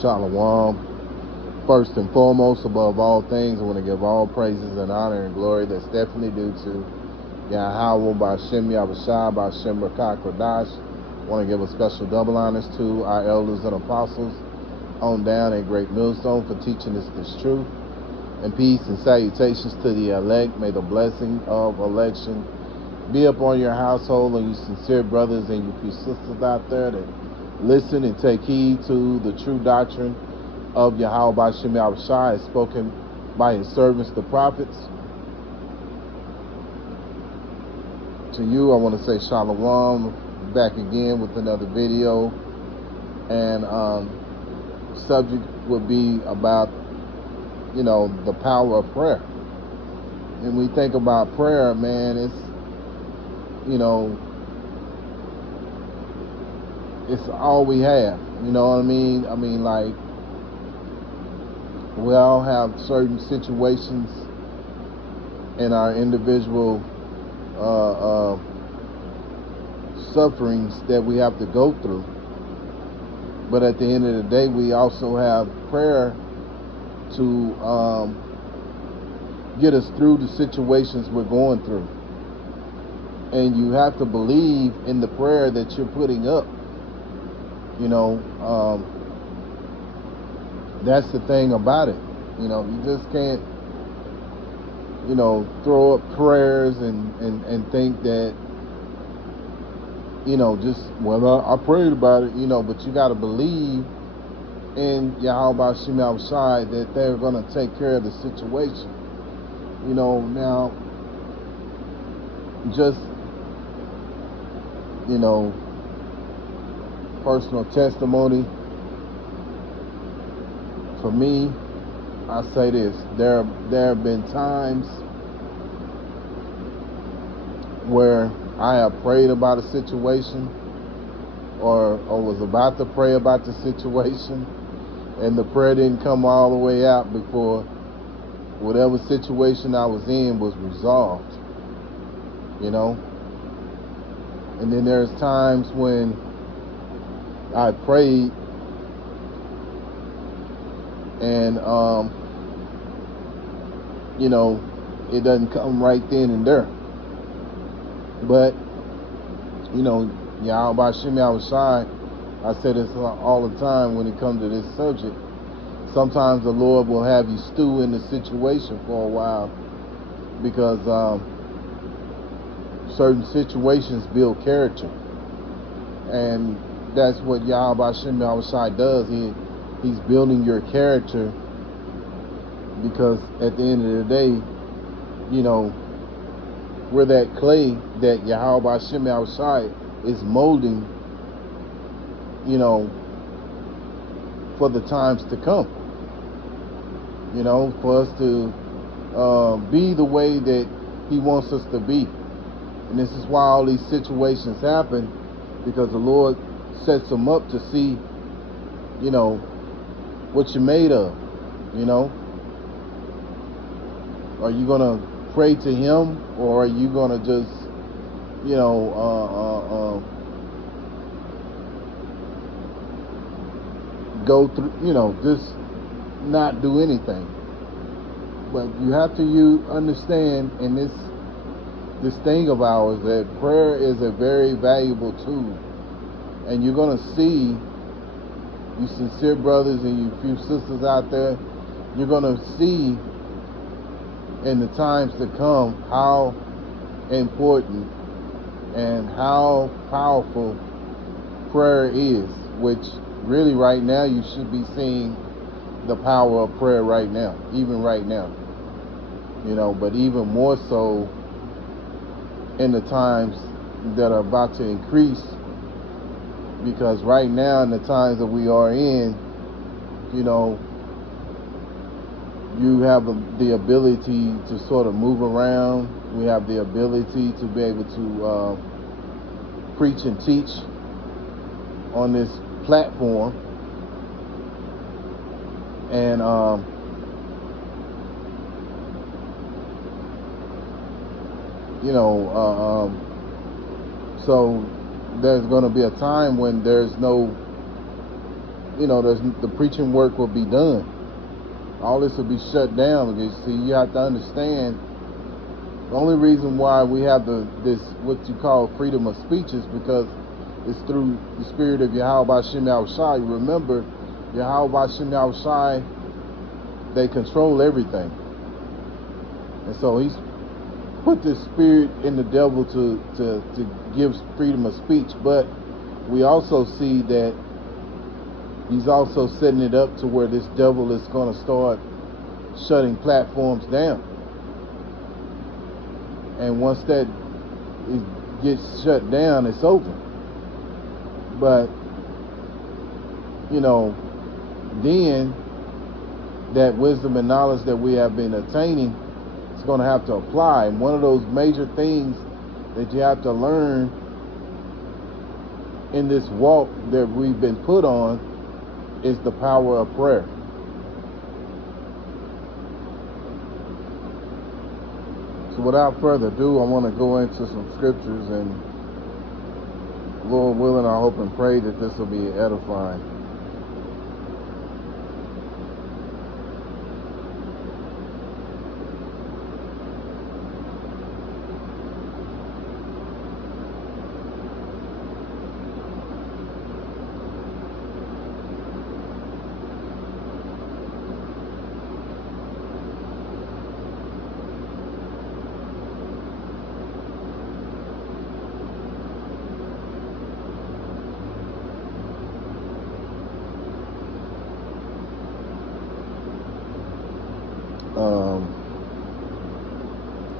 Shalom. First and foremost, above all things, I want to give all praises and honor and glory that's definitely due to Yahweh B'Shem Yahushua B'Shem Rakah Kodash. I want to give a special double honors to our elders and apostles on down at Great Millstone for teaching us this truth. And peace and salutations to the elect. May the blessing of election be upon your household and you sincere brothers and you few sisters out there that listen and take heed to the true doctrine of Yahweh B'Shem Yahushua as spoken by his servants, the prophets. To you, I want to say Shalom, back again with another video. And subject would be about, the power of prayer. And we think about prayer, man, it's it's all we have. You know what I mean? Like, we all have certain situations in our individual sufferings that we have to go through. But at the end of the day, we also have prayer to get us through the situations we're going through. And you have to believe in the prayer that you're putting up. That's the thing about it. You just can't, throw up prayers and think that, I prayed about it, but you got to believe in Yahweh B'Shem Yahushua that they're going to take care of the situation. Now, just, personal testimony. For me, I say this: there have been times where I have prayed about a situation, or was about to pray about the situation, and the prayer didn't come all the way out before whatever situation I was in was resolved. And then there's times when I prayed and it doesn't come right then and there. But Yahweh B'Shem Yahushua, I say this all the time when it comes to this subject. Sometimes the Lord will have you stew in the situation for a while because certain situations build character. And that's what Yahweh B'Shem Yahushua does. He's building your character, because at the end of the day, we're that clay that Yahweh B'Shem Yahushua is molding, for the times to come. For us to be the way that he wants us to be. And this is why all these situations happen, because the Lord sets them up to see, what you're made of. Are you gonna pray to him, or are you gonna just, go through, just not do anything? But you have to understand in this thing of ours that prayer is a very valuable tool. And you're going to see, you sincere brothers and you few sisters out there, you're going to see in the times to come how important and how powerful prayer is, which really right now you should be seeing the power of prayer right now, even right now. But even more so in the times that are about to increase, because right now in the times that we are in, you have the ability to sort of move around. We have the ability to be able to preach and teach on this platform. And so there's going to be a time when there's no the preaching work will be done. All this will be shut down. Because, see, you have to understand, the only reason why we have this what you call freedom of speech is because it's through the spirit of Yahweh B'Shem Yahushai. Remember, Yahweh B'Shem Yahushai, they control everything. And so he's put this spirit in the devil to give freedom of speech. But we also see that he's also setting it up to where this devil is going to start shutting platforms down. And once that gets shut down, it's over. But, then that wisdom and knowledge that we have been attaining is going to have to apply. And one of those major things that you have to learn in this walk that we've been put on is the power of prayer. So without further ado, I want to go into some scriptures, and Lord willing, I hope and pray that this will be edifying.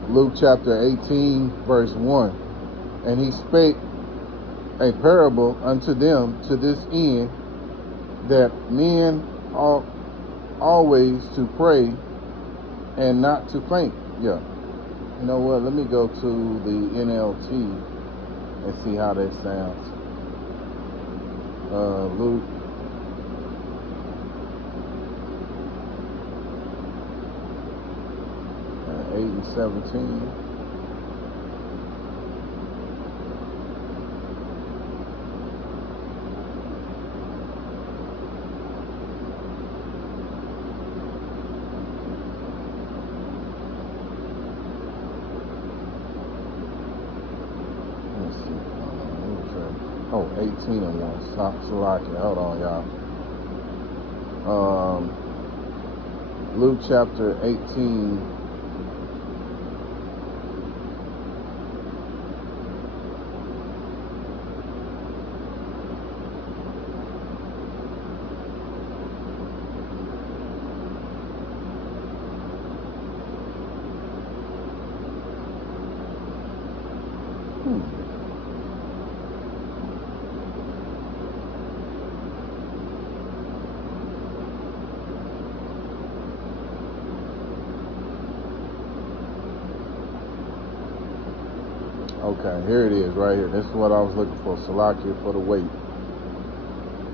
Luke chapter 18, verse 1. And he spake a parable unto them to this end, that men ought always to pray and not to faint. Yeah. You know what? Let me go to the NLT and see how that sounds. Luke 8 and 17. Let's see. Let me try. Oh, 18 and 1. Salaki. Hold on, y'all. Luke chapter 18. Okay, here it is right here. This is what I was looking for. Salakia for the wait.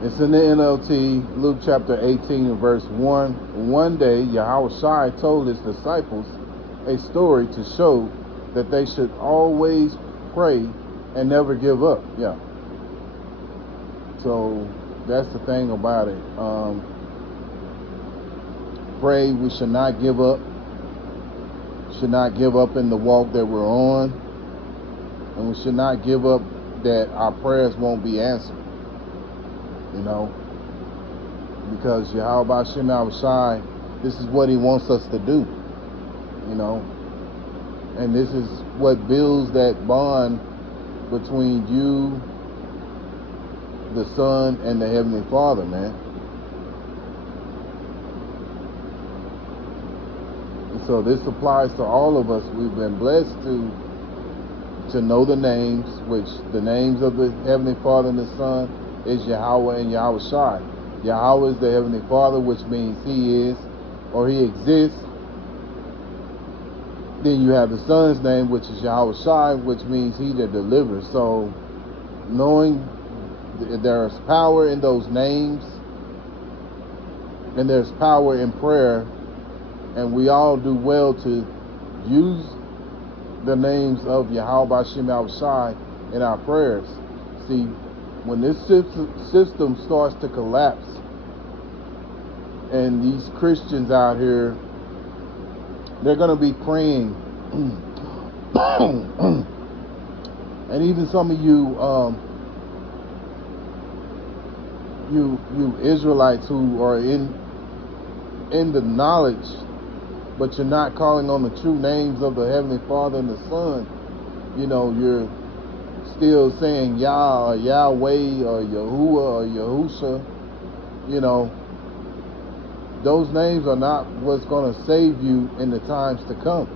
It's in the NLT, Luke chapter 18 and verse 1. One day, Yahushua told his disciples a story to show that they should always pray and never give up. Yeah. So that's the thing about it. Pray, we should not give up. Should not give up in the walk that we're on. And we should not give up that our prayers won't be answered. Because Yahweh B'Shem Yahushai, this is what he wants us to do. And this is what builds that bond between you, the Son, and the Heavenly Father, man. And so this applies to all of us. We've been blessed to know the names, which the names of the Heavenly Father and the Son is Yahweh and Yahushai. Yahweh is the Heavenly Father, which means he is, or he exists. Then you have the Son's name, which is Yahushai, which means he that delivers. So knowing there's power in those names, and there's power in prayer, and we all do well to use the names of Yahweh B'Shem Yahushai in our prayers. See, when this system starts to collapse And these Christians out here, they're going to be praying. And even some of you, you Israelites who are in the knowledge, but you're not calling on the true names of the Heavenly Father and the Son. You know, you're still saying Yah or Yahweh or Yahuwah or Yahusha. You know, those names are not what's going to save you in the times to come.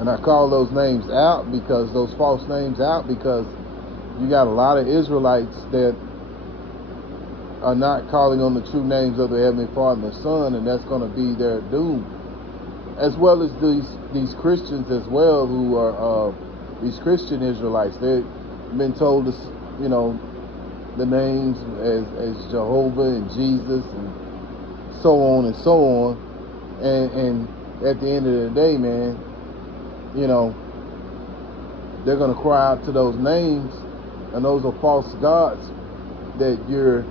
And I call those names out, because those false names out, because you got a lot of Israelites that are not calling on the true names of the Heavenly Father and the Son, and that's going to be their doom. As well as these Christians as well, who are these Christian Israelites. They've been told to, you know, the names as Jehovah and Jesus and so on and so on. And at the end of the day, man, you know, they're going to cry out to those names, and those are false gods that you're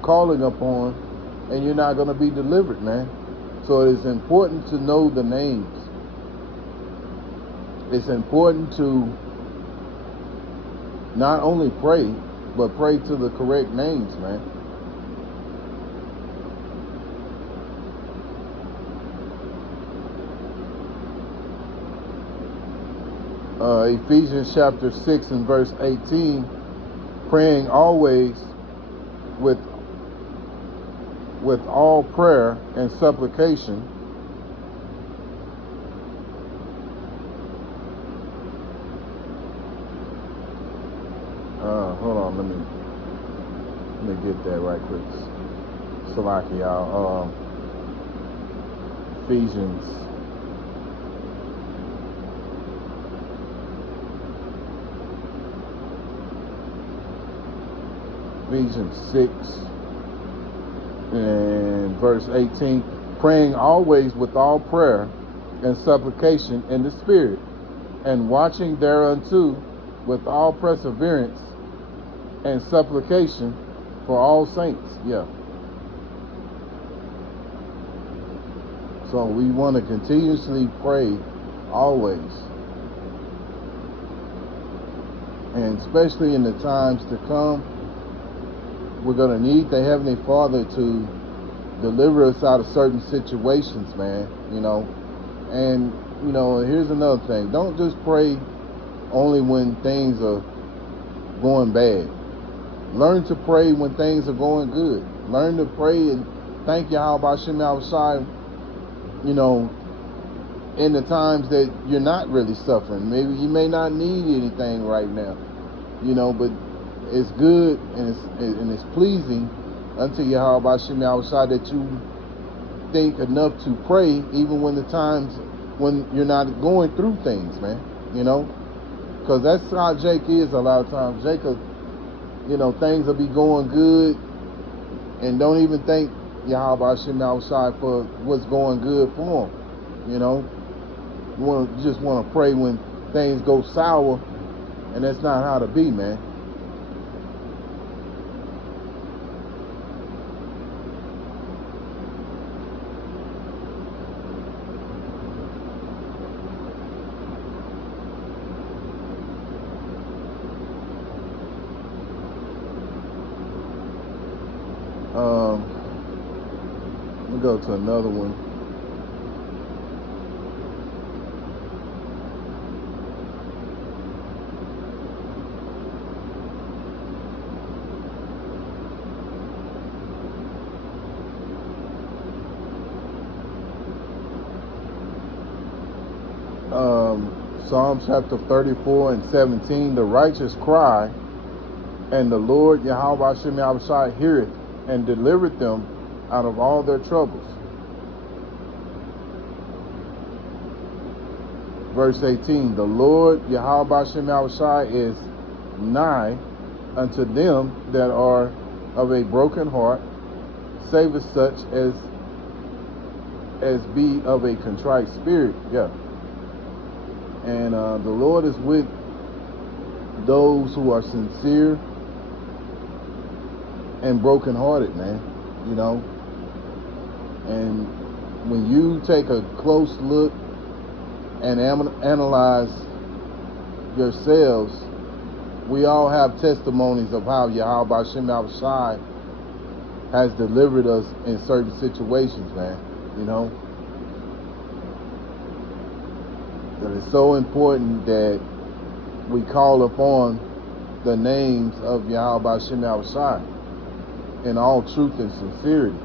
calling upon, and you're not going to be delivered, man. So it is important to know the names. It's important to not only pray, but pray to the correct names, man. Ephesians chapter 6 and verse 18, praying always with all prayer and supplication hold on, let me get that right quick. Salaki, y'all. Ephesians 6 and verse 18, praying always with all prayer and supplication in the Spirit, and watching thereunto with all perseverance and supplication for all saints. Yeah. So we want to continuously pray always. And especially in the times to come, we're going to need the Heavenly Father to deliver us out of certain situations, man, you know. And, you know, here's another thing. Don't just pray only when things are going bad. Learn to pray when things are going good. Learn to pray and thank Yahweh Shem Yahushai, you know, in the times that you're not really suffering. Maybe you may not need anything right now, you know, but it's good and it's pleasing unto Yahweh Shem Yahushai that you think enough to pray even when the times when you're not going through things, man, you know, because that's how Jake is a lot of times. Jacob, you know, things will be going good and don't even thank Yahweh Shem Yahushai for what's going good for him, you know. You just want to pray when things go sour, and that's not how to be, man. Let me go to another one. Psalms chapter 34 and 17, the righteous cry, and the Lord Yahweh Shem Yahushai heareth, and delivered them out of all their troubles. Verse 18, the Lord Yahweh Shem Yahushai is nigh unto them that are of a broken heart, saveth such as be of a contrite spirit. Yeah. And the Lord is with those who are sincere and brokenhearted, man. You know, and when you take a close look and analyze yourselves, we all have testimonies of how Yahweh B'Shem Yahushai has delivered us in certain situations, man. You know, that it's so important that we call upon the names of Yahweh B'Shem Yahushai in all truth and sincerity.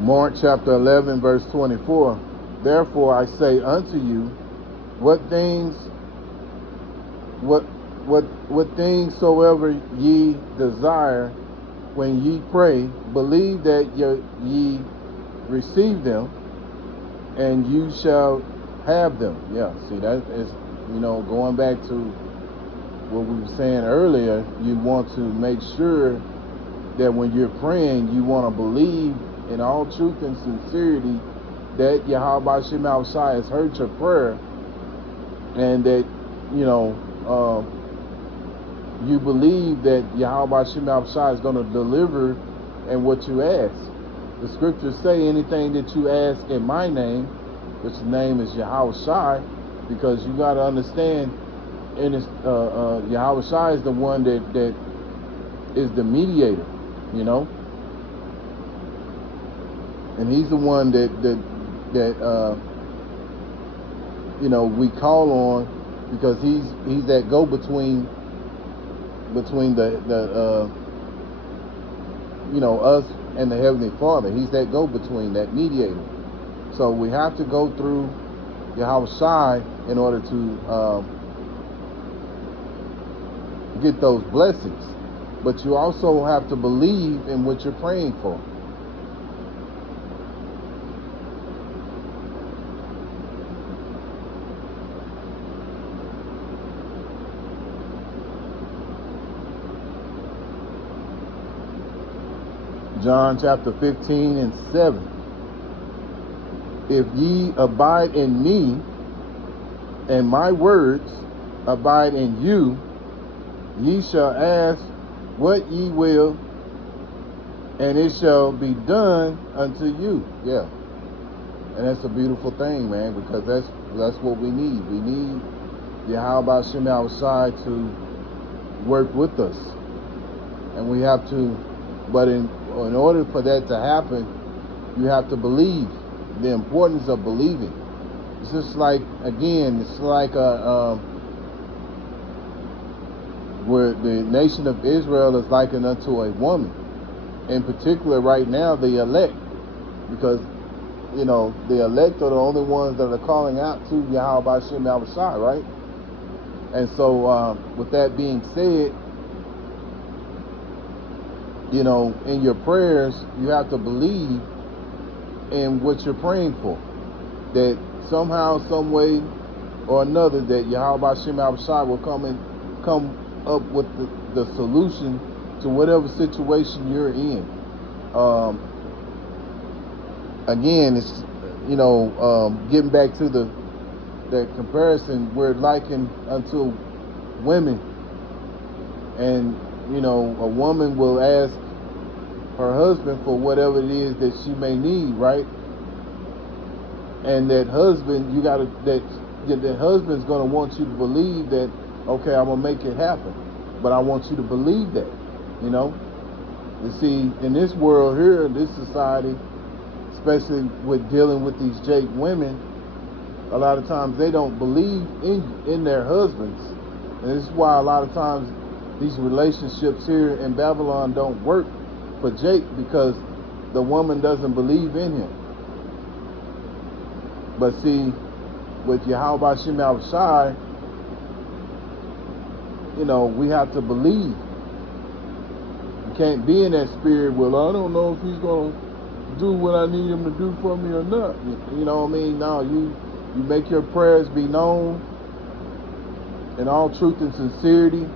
Mark chapter 11 verse 24. Therefore I say unto you, what things soever ye desire when ye pray, believe that ye receive them, and you shall have them. Yeah, see, that is, you know, going back to what we were saying earlier, you want to make sure that when you're praying, you want to believe in all truth and sincerity that Yahweh B'Shem Yahushai has heard your prayer, and that, you know, you believe that Yahweh B'Shem Yahushai is going to deliver in what you ask. The scriptures say anything that you ask in my name, which the name is Yahushai, because you got to understand, and Yahushai is the one that is the mediator, you know, and he's the one that you know, we call on, because he's that go between the you know, us and the Heavenly Father. He's that go between, that mediator. So we have to go through Yahushai in order to get those blessings. But you also have to believe in what you're praying for. John chapter 15 and 7. If ye abide in me, and my words abide in you, ye shall ask what ye will, and it shall be done unto you. Yeah. And that's a beautiful thing, man, because that's what we need. We need Yahweh B'Shem Yahushai to work with us. And we have to, but in order for that to happen, you have to believe. The importance of believing. It's just like, again, it's like where the nation of Israel is likened unto a woman. In particular, right now, the elect, because, you know, the elect are the only ones that are calling out to Yahweh B'Shem Yahushai, right? And so, with that being said, you know, in your prayers, you have to believe in what you're praying for. That somehow, some way or another, that Yahweh B'Shem Yahushai will come up with the solution to whatever situation you're in. Again, it's, you know, getting back to that comparison, we're likened unto women. And, you know, a woman will ask her husband for whatever it is that she may need, right? And that husband, that husband's gonna want you to believe that, okay, I'm gonna make it happen, but I want you to believe that, you know. You see, in this world here, in this society, especially with dealing with these Jake women, a lot of times they don't believe in their husbands, and this is why a lot of times these relationships here in Babylon don't work for Jake, because the woman doesn't believe in him. But see, with Yahweh B'Shem Yahushai, you know, we have to believe. You can't be in that spirit, well, I don't know if he's going to do what I need him to do for me or not. You know what I mean? No, you make your prayers be known in all truth and sincerity,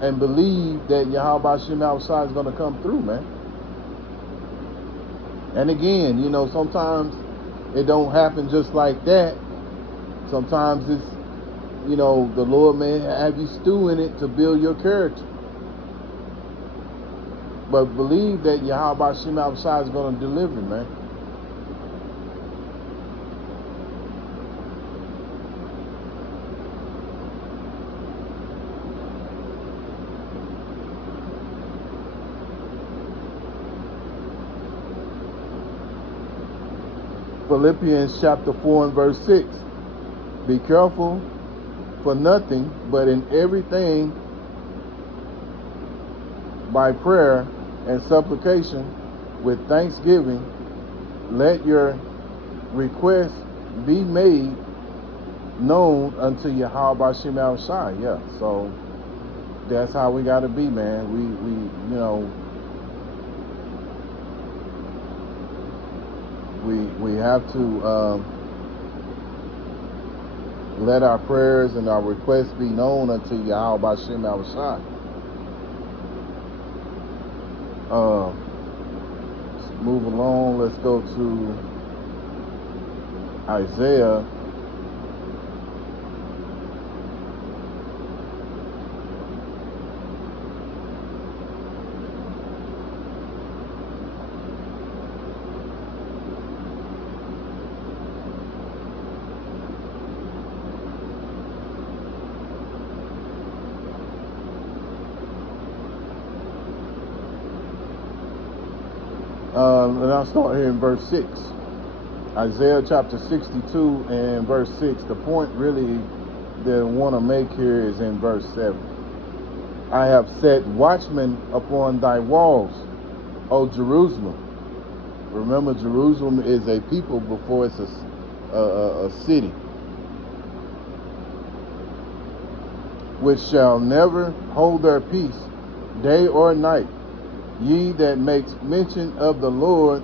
and believe that Yahweh B'Shem Yahushai is going to come through, man. And again, you know, sometimes it don't happen just like that. Sometimes it's, you know, the Lord may have you stew in it to build your character. But believe that Yahweh Shem Shai is going to deliver, man. Philippians chapter 4 and verse 6. Be careful for nothing, but in everything by prayer and supplication with thanksgiving, let your requests be made known unto Yahweh Shem Shai. Yeah, so that's how we got to be, man. We you know, we have to let our prayers and our requests be known unto Yahweh Shem Shai. Let's move along. Let's go to Isaiah. And I'll start here in verse 6. Isaiah chapter 62 and verse 6. The point really that I want to make here is in verse 7. I have set watchmen upon thy walls, O Jerusalem. Remember, Jerusalem is a people before it's a city, which shall never hold their peace day or night. Ye that makes mention of the Lord,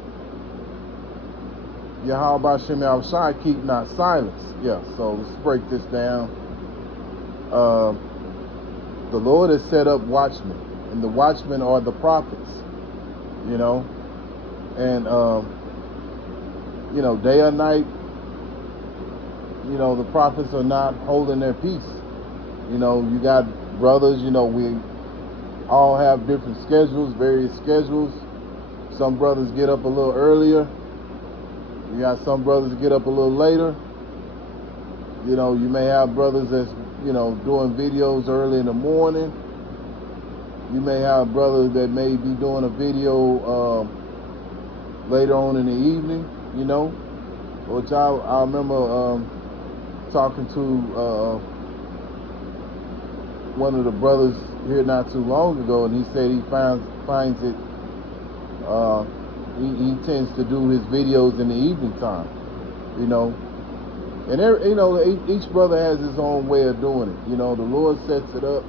Yahweh Shem Shai, keep not silence. Yeah, so let's break this down. The Lord has set up watchmen, and the watchmen are the prophets, you know, and you know, day or night, you know, the prophets are not holding their peace. You know, you got brothers, you know, we all have different schedules, various schedules. Some brothers get up a little earlier. You got some brothers get up a little later. You know, you may have brothers that's, you know, doing videos early in the morning. You may have brothers that may be doing a video later on in the evening, you know. Which I remember talking to one of the brothers here not too long ago, and he said he finds it, he tends to do his videos in the evening time, you know. And you know, each brother has his own way of doing it. You know, the Lord sets it up,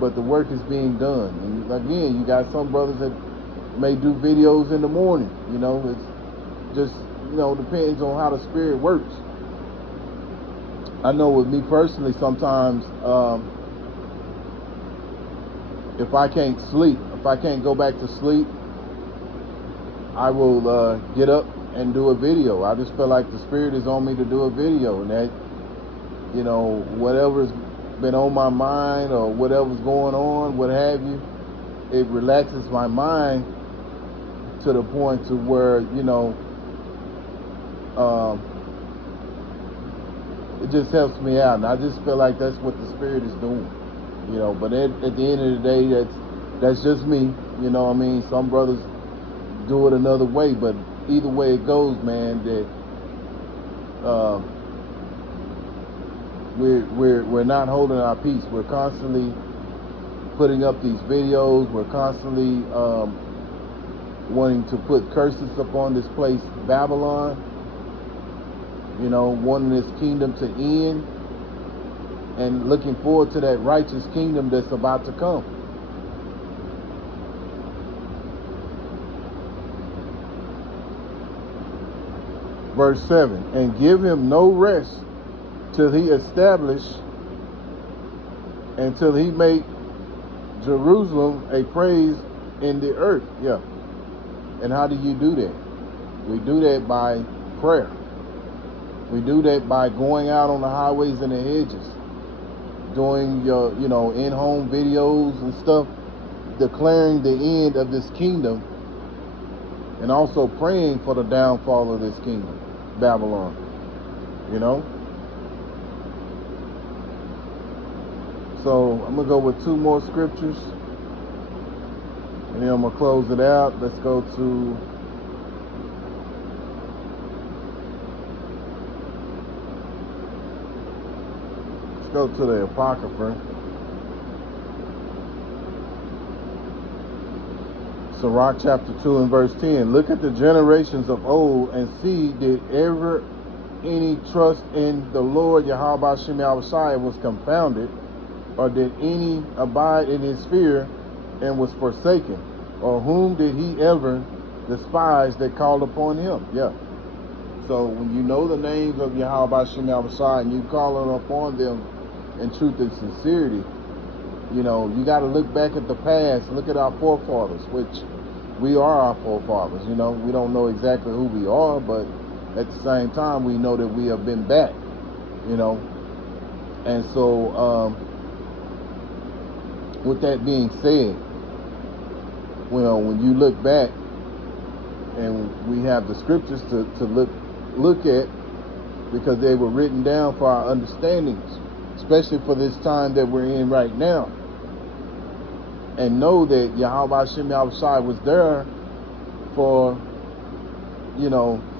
but the work is being done. And again, you got some brothers that may do videos in the morning. You know, it's just, you know, depends on how the Spirit works. I know with me personally, sometimes if I can't sleep, if I can't go back to sleep, I will get up and do a video. I just feel like the Spirit is on me to do a video, and that, you know, whatever's been on my mind or whatever's going on, what have you, it relaxes my mind to the point to where, you know, it just helps me out, and I just feel like that's what the Spirit is doing, you know. But at the end of the day, that's just me, you know what I mean? Some brothers do it another way, but either way it goes, man, that we're not holding our peace. We're constantly putting up these videos. We're constantly wanting to put curses upon this place, Babylon. You know, wanting this kingdom to end, and looking forward to that righteous kingdom that's about to come. Verse 7, and give him no rest till he establish, until he make Jerusalem a praise in the earth. Yeah. And how do you do that? We do that by prayer. We do that by going out on the highways and the hedges, doing your, in-home videos and stuff, declaring the end of this kingdom, and also praying for the downfall of this kingdom, Babylon. So I'm gonna go with 2 more scriptures, and then I'm gonna close it out. Let's go to the Apocrypha. Sirach chapter 2 and verse 10. Look at the generations of old and see, did ever any trust in the Lord Yahweh Shem Yahushai was confounded, or did any abide in his fear and was forsaken? Or whom did he ever despise that called upon him? Yeah. So when you know the names of Yahweh Shem Yahushai and you calling upon them in truth and sincerity, you got to look back at the past, look at our forefathers, which we are our forefathers. We don't know exactly who we are, but at the same time, we know that we have been back, And so, with that being said, when you look back, and we have the scriptures to look at, because they were written down for our understandings, especially for this time that we're in right now, and know that Yahweh Shem Yahushai was there for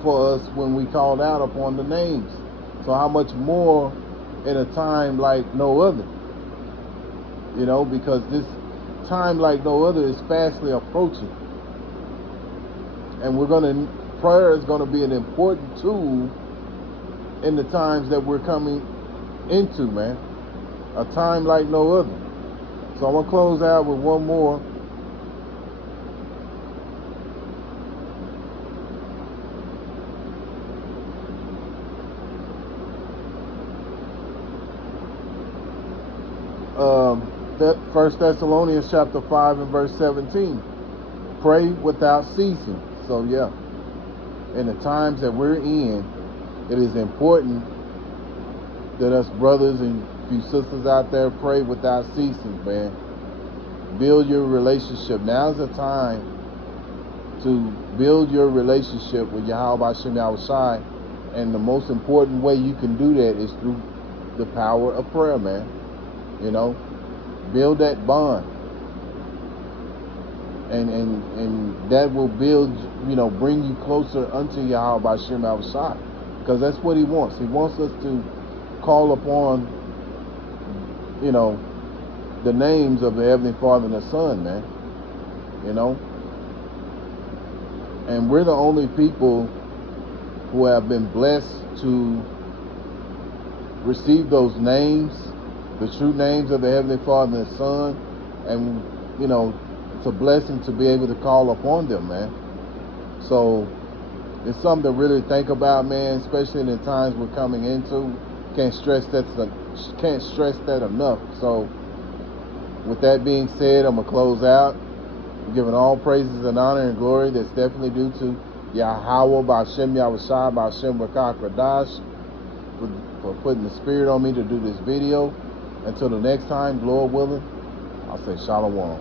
us when we called out upon the names. So how much more in a time like no other? Because this time like no other is fastly approaching, and prayer is gonna be an important tool in the times that we're coming into, man. A time like no other. So I'm gonna close out with one more. That 1 Thessalonians chapter 5 and verse 17. Pray without ceasing. So yeah, in the times that we're in, it is important that us brothers and few sisters out there pray without ceasing, man. Build your relationship. Now's the time to build your relationship with Yahweh Shem Yahushai, and the most important way you can do that is through the power of prayer, man. Build that bond, and that will build, bring you closer unto Yahweh Shem Yahushai, because that's what he wants. He wants us to call upon, the names of the Heavenly Father and the Son, man. And we're the only people who have been blessed to receive those names, the true names of the Heavenly Father and the Son, and it's a blessing to be able to call upon them, man. So it's something to really think about, man, especially in the times we're coming into. Can't stress that enough. So with that being said, I'm gonna close out, giving all praises and honor and glory that's definitely due to Yahweh B'Shem Yahushai B'Shem Rakak Radash for putting the spirit on me to do this video. Until the next time, Lord willing, I'll say Shalom.